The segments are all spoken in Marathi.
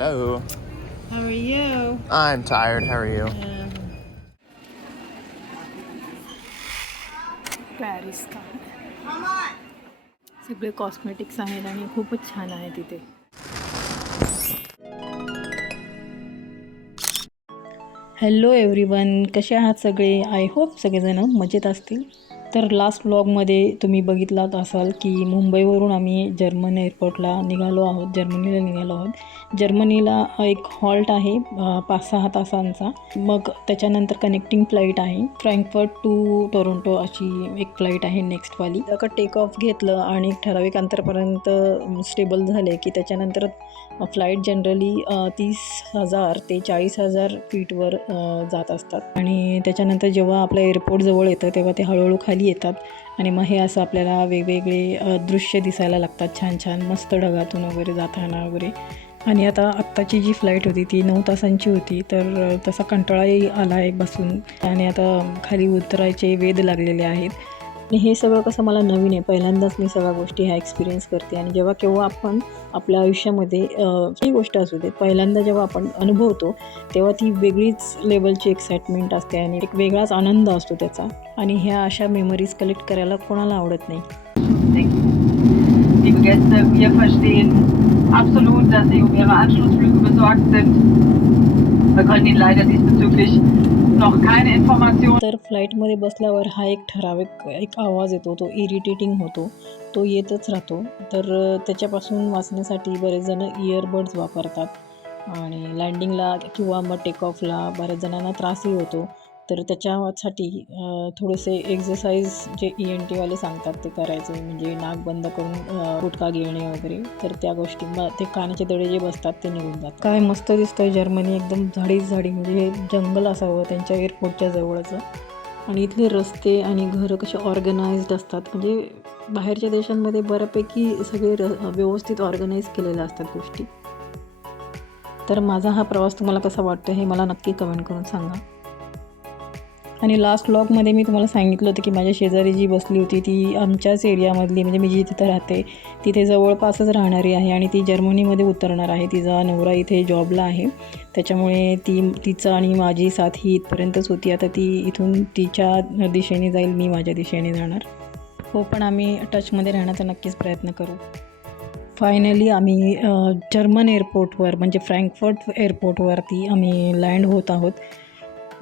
Hello. How are you? I'm tired. How are you? Paris का सगळे कॉस्मेटिक्स आहेत आणि खूपच छान आहे तिथे हॅलो एव्हरीवन कसे आहात सगळे आय होप सगळेजण मजेत असतील तर लास्ट ब्लॉगमध्ये तुम्ही बघितलात असाल की मुंबईवरून आम्ही जर्मन एअरपोर्टला निघालो आहोत जर्मनीला निघालो आहोत. जर्मनीला एक हॉल्ट आहे पाच सहा तासांचा. मग त्याच्यानंतर कनेक्टिंग फ्लाईट आहे. फ्रँकफर्ट टू टोरंटो अशी एक फ्लाईट आहे नेक्स्टवाली का टेक ऑफ घेतलं आणि ठराविक अंतरपर्यंत स्टेबल झाले की त्याच्यानंतर फ्लाईट जनरली तीस हजार ते चाळीस हजार फीटवर जात असतात. आणि त्याच्यानंतर जेव्हा आपलं एअरपोर्ट जवळ येतं तेव्हा ते हळूहळू खाली येतात. आणि मग हे असं आपल्याला वेगवेगळे दृश्य दिसायला लागतात. छान छान मस्त ढगातून वगैरे जाताना वगैरे. आणि आता आत्ताची जी फ्लाईट होती ती नऊ तासांची होती. तर तसा कंटाळाही आला आहे बसून. आणि आता खाली उतरायचे वेध लागलेले आहेत. आणि हे सगळं कसं मला नवीन आहे. पहिल्यांदाच मी सगळ्या गोष्टी ह्या एक्सपिरियन्स करते आणि जेव्हा केव्हा आपण आपल्या आयुष्यामध्ये ही गोष्ट असू दे पहिल्यांदा जेव्हा आपण अनुभवतो तेव्हा ती वेगळीच लेवलची एक्साइटमेंट असते आणि एक वेगळाच आनंद असतो त्याचा. आणि ह्या अशा मेमरीज कलेक्ट करायला कोणाला आवडत नाही. Denken. Gäste, wir verstehen absolut, dass Sie um Ihre Anschlussflüge besorgt sind. Wir können Ihnen leider diesbezüglich तर फ्लाईटमध्ये बसल्यावर हा एक ठराविक एक आवाज येतो तो इरिटेटिंग होतो. तो येतच राहतो. तर त्याच्यापासून वाचण्यासाठी बरेच जण इयरबड्स वापरतात. आणि लँडिंगला किंवा मग टेक ऑफला बऱ्याच जणांना त्रासही होतो. तर त्याच्यासाठी थोडेसे एक्झरसाइज जे ई एन टीवाले सांगतात ते करायचे. म्हणजे नाक बंद करून गुटका गुटखा वगैरे. तर त्या गोष्टी मग ते कानाचे दडे जे बसतात ते निघून जातात. काय मस्त दिसतंय जर्मनी एकदम झाडीच झाडी. म्हणजे हे जंगल असावं त्यांच्या एअरपोर्टच्या जवळचं. आणि इथले रस्ते आणि घरं कसे ऑर्गनाइज्ड असतात. म्हणजे बाहेरच्या देशांमध्ये बऱ्यापैकी सगळे र व्यवस्थित ऑर्गनाईज केलेल्या असतात गोष्टी. तर माझा हा प्रवास तुम्हाला कसा वाटतो हे मला नक्की कमेंट करून सांगा. आणि लास्ट व्लॉगमध्ये मी तुम्हाला सांगितलं होतं की माझ्या शेजारी जी बसली होती ती आमच्याच एरियामधली म्हणजे मी जी तिथं राहते तिथे जवळपासच राहणारी आहे आणि ती जर्मनीमध्ये उतरणार आहे. तिचा नवरा इथे जॉबला आहे. त्याच्यामुळे ती तिचं आणि माझी साथ ही इथपर्यंतच होती. आता ती इथून तिच्या दिशेने जाईल मी माझ्या दिशेने जाणार. हो पण आम्ही टचमध्ये राहण्याचा नक्कीच प्रयत्न करू. फायनली आम्ही जर्मन एअरपोर्टवर म्हणजे फ्रँकफर्ट एअरपोर्टवरती आम्ही लँड होत आहोत.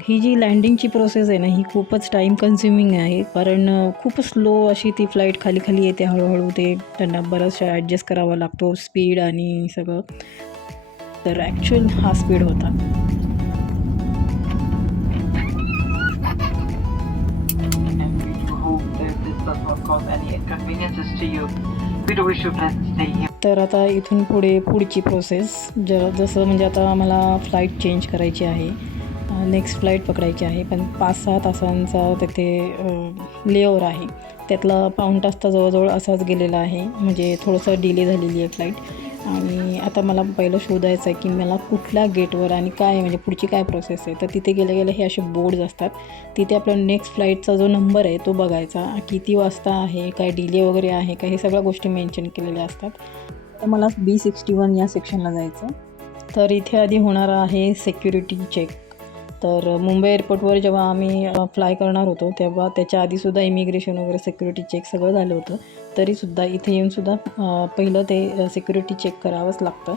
ही जी लँडिंगची प्रोसेस आहे ना ही खूपच टाईम कन्झ्युमिंग आहे. कारण खूप स्लो अशी ती फ्लाईट खाली खाली येते हळूहळू ते त्यांना बरंचशा ॲडजस्ट करावा लागतो स्पीड आणि सगळं. तर ॲक्च्युअल हा स्पीड होता. तर आता इथून पुढे पुढची प्रोसेस ज जसं म्हणजे आता मला फ्लाईट चेंज करायची आहे. नेक्स्ट फ्लाईट पकडायची आहे. पण पाच सहा तासांचा तिथे लेओवर आहे. त्यातला पाऊण तास तर जवळजवळ असाच गेलेला आहे. म्हणजे थोडंसं डिले झालेली आहे फ्लाईट आणि आता मला पहिलं शोधायचं आहे की मला कुठल्या गेटवर आणि काय म्हणजे पुढची काय प्रोसेस आहे. तर तिथे गेल्या गेल्या हे असे बोर्ड्स असतात. तिथे आपला नेक्स्ट फ्लाईटचा जो नंबर आहे तो बघायचा. किती वाजता आहे काय डिले वगैरे आहे का हे सगळ्या गोष्टी मेन्शन केलेल्या असतात. तर मला बी सिक्स्टी वन या सेक्शनला जायचं तर इथे आधी होणार आहे सेक्युरिटी चेक तर मुंबई एअरपोर्टवर जेव्हा आम्ही फ्लाय करणार होतो तेव्हा त्याच्या आधीसुद्धा इमिग्रेशन वगैरे सिक्युरिटी चेक सगळं झालं होतं. तरीसुद्धा इथे येऊनसुद्धा पहिलं ते सिक्युरिटी चेक करावंच लागतं.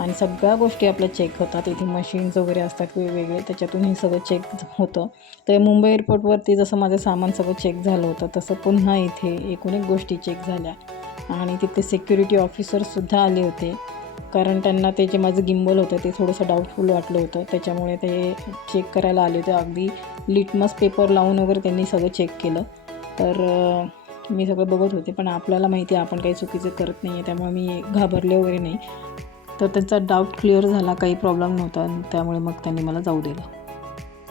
आणि सगळ्या गोष्टी आपल्या चेक होतात. इथे मशीन्स वगैरे असतात वेगवेगळे त्याच्यातून हे सगळं चेक होतं. तर मुंबई एअरपोर्टवरती जसं माझं सामान सगळं चेक झालं होतं तसं पुन्हा इथे एकूण एक गोष्टी चेक झाल्या. आणि तिथे सिक्युरिटी ऑफिसरसुद्धा आले होते. कारण त्यांना ते जे माझं गिंबल होतं ते थोडंसं डाऊटफुल वाटलं होतं. त्याच्यामुळे ते चेक करायला आले होते. अगदी लिटमस पेपर लावून वगैरे त्यांनी सगळं चेक केलं. तर मी सगळं बघत होते. पण आपल्याला माहिती आहे आपण काही चुकीचं करत नाही आहे त्यामुळे मी घाबरले वगैरे नाही. तर त्यांचा डाऊट क्लिअर झाला काही प्रॉब्लेम नव्हता. आणि त्यामुळे मग त्यांनी मला जाऊ दिलं.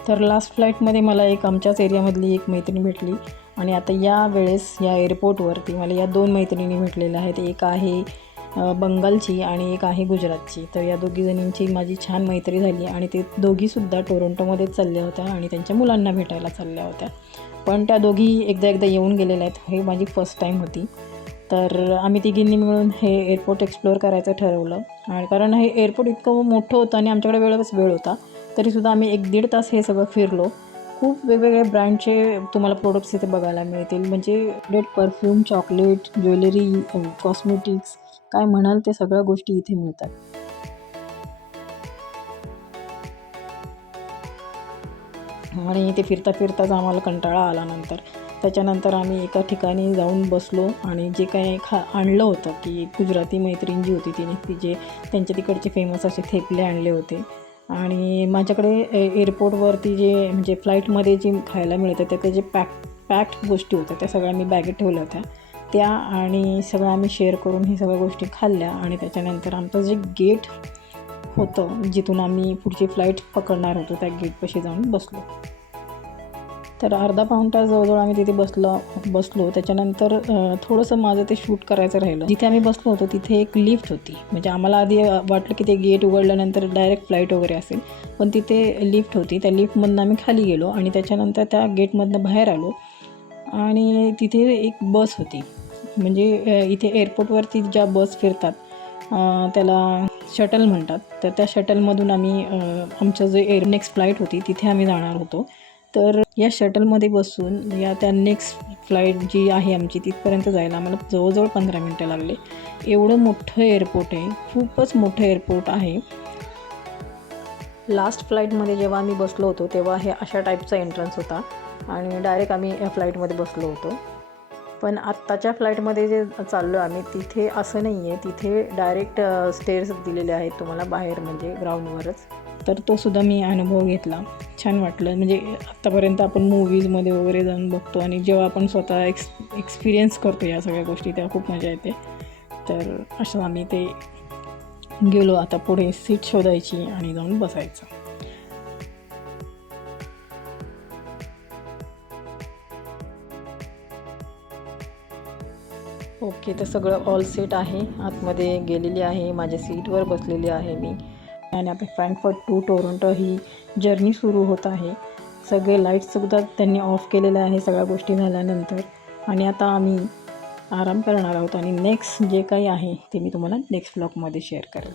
तर लास्ट फ्लाईटमध्ये मला एक आमच्याच एरियामधली एक मैत्रीण भेटली. आणि आता या वेळेस या एअरपोर्टवरती मला या दोन मैत्रिणी भेटलेल्या आहेत. एक आहे बंगालची आणि एक आहे गुजरातची. तर या दोघी जणींची माझी छान मैत्री झाली आणि ते दोघीसुद्धा टोरंटोमध्येच चालल्या होत्या आणि त्यांच्या मुलांना भेटायला चालल्या होत्या. पण त्या दोघी एकदा एकदा येऊन गेलेल्या आहेत. हे माझी फर्स्ट टाईम होती. तर आम्ही तिघींनी मिळून हे एअरपोर्ट एक्सप्लोअर करायचं ठरवलं. आणि कारण हे एअरपोर्ट इतकं मोठं होतं आणि आमच्याकडे वेळच वेळ होता तरीसुद्धा आम्ही एक दीड तास हे सगळं फिरलो. खूप वेगवेगळे ब्रँडचे तुम्हाला प्रोडक्ट्स इथे बघायला मिळतील. म्हणजे date perfume chocolate jewellery cosmetics काय म्हणाल ते सगळ्या गोष्टी इथे मिळतात. आणि इथे फिरता फिरताच आम्हाला कंटाळा आला नंतर. त्याच्यानंतर आम्ही एका ठिकाणी जाऊन बसलो आणि जे काही खा आणलं होतं की गुजराती मैत्रीण जी होती तिने ती जे त्यांच्या तिकडचे फेमस असे थेपले आणले होते. आणि माझ्याकडे ए एअरपोर्टवरती जे म्हणजे फ्लाईटमध्ये जे खायला मिळतं त्याचे जे पॅक पॅक्ड गोष्टी होत्या त्या सगळ्या मी बॅगेत ठेवल्या होत्या. त्या आणि सगळं आम्ही शेअर करून ही सगळ्या गोष्टी खाल्ल्या आणि त्याच्यानंतर आमचं जे गेट होतं जिथून आम्ही पुढची फ्लाईट पकडणार होतो त्या गेटपाशी जाऊन बसलो. तर अर्धा पाऊण तास जवळजवळ आम्ही तिथे बसलो बसलो. त्याच्यानंतर थोडंसं माझं ते शूट करायचं राहिलं. जिथे आम्ही बसलो होतो तिथे एक लिफ्ट होती. म्हणजे आम्हाला आधी वाटलं की ते गेट उघडल्यानंतर डायरेक्ट फ्लाईट वगैरे असेल. पण तिथे लिफ्ट होती. त्या लिफ्टमधनं आम्ही खाली गेलो आणि त्याच्यानंतर त्या गेटमधनं बाहेर आलो. आणि तिथे एक बस होती. म्हणजे इथे एअरपोर्टवरती ज्या बस फिरतात त्याला शटल म्हणतात. तर त्या शटलमधून आम्ही आमचं जे एअर नेक्स्ट फ्लाईट होती तिथे आम्ही जाणार होतो. तर या शटलमध्ये बसून या त्या नेक्स्ट फ्लाईट जी आहे आमची तिथपर्यंत जायला आम्हाला जवळजवळ पंधरा मिनटं लागले. एवढं मोठं एअरपोर्ट आहे खूपच मोठं एअरपोर्ट आहे. लास्ट फ्लाईटमध्ये जेव्हा आम्ही बसलो होतो तेव्हा हे अशा टाईपचा एंट्रन्स होता. आणि डायरेक्ट आम्ही या फ्लाईटमध्ये बसलो होतो. पण आत्ताच्या फ्लाईटमध्ये जे चाललो आम्ही तिथे असं नाही आहे तिथे डायरेक्ट स्टेअर्स दिलेले आहेत तुम्हाला बाहेर म्हणजे ग्राउंडवरच. तर तो सुद्धा मी अनुभव घेतला. छान वाटलं. म्हणजे आत्तापर्यंत आपण मूवीजमध्ये वगैरे जाऊन बघतो आणि जेव्हा आपण स्वतः एक्स एक्सपिरियन्स करतो या सगळ्या गोष्टी तेव्हा खूप मजा येते. तर असं आम्ही ते गेलो. आता पुढे सीट शोधायची आणि जाऊन बसायचं. ओके तर सगळं ऑल सेट आहे. आतमध्ये गेलेली आहे माझ्या सीटवर बसलेली आहे मी. आणि आता फ्रँकफर्ट टू टोरंटो ही जर्नी सुरू होत आहे. सगळे लाईट्ससुद्धा त्यांनी ऑफ केलेले आहे सगळ्या गोष्टी झाल्यानंतर. आणि आता आम्ही आराम करणार आहोत. आणि नेक्स्ट जे काही आहे ते मी तुम्हाला नेक्स्ट ब्लॉगमध्ये शेअर करेन